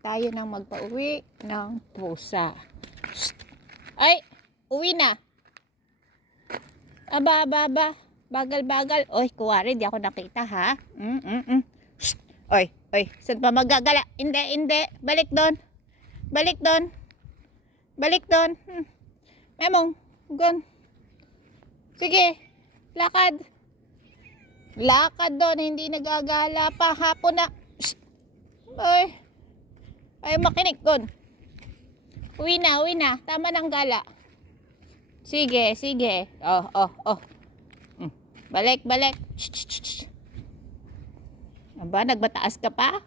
tayo nang magpa-uwi ng pusa. Ay, uwi na. Aba. Bagal. Oy, kuwari, di ako nakita, ha? Oy. Saan pa magagala? Hindi. Balik doon. Memong, gun. Sige, lakad. Lakad doon, hindi nagagala pa. Hapon na. Oy. Ay, makinig doon. Uwi na. Tama ng gala. Sige. Oh. Balik. Aba, nagbataas ka pa?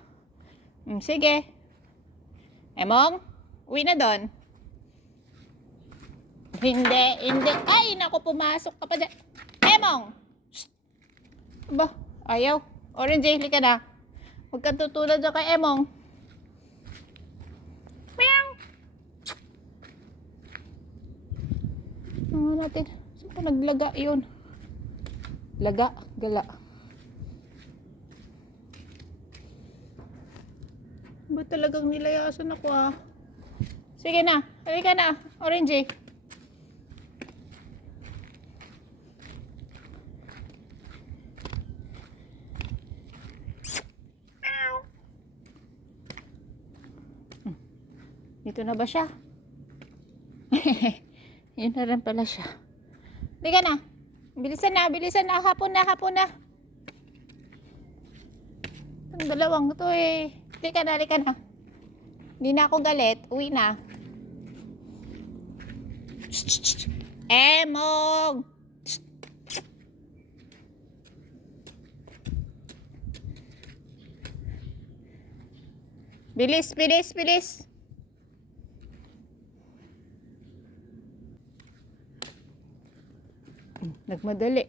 Sige. Emong, uwi na doon. Hindi. Ay, naku, pumasok ka pa dyan. Emong! Aba, ayaw. Orange, halika na. Huwag kang tutulad dyan kay Emong. Meow! Ano natin? Saan ka naglaga yun? Gala. Ba talagang nilayasan ako, ah? Sige na, halika na, Orange. Dito na ba siya? Yun na rin pala siya. Halika na. Bilisan na. Hapon na. Ang dalawang to eh. Halika na. Hindi na ako galit. Uwi na. Emong! Bilis. Nagmadali.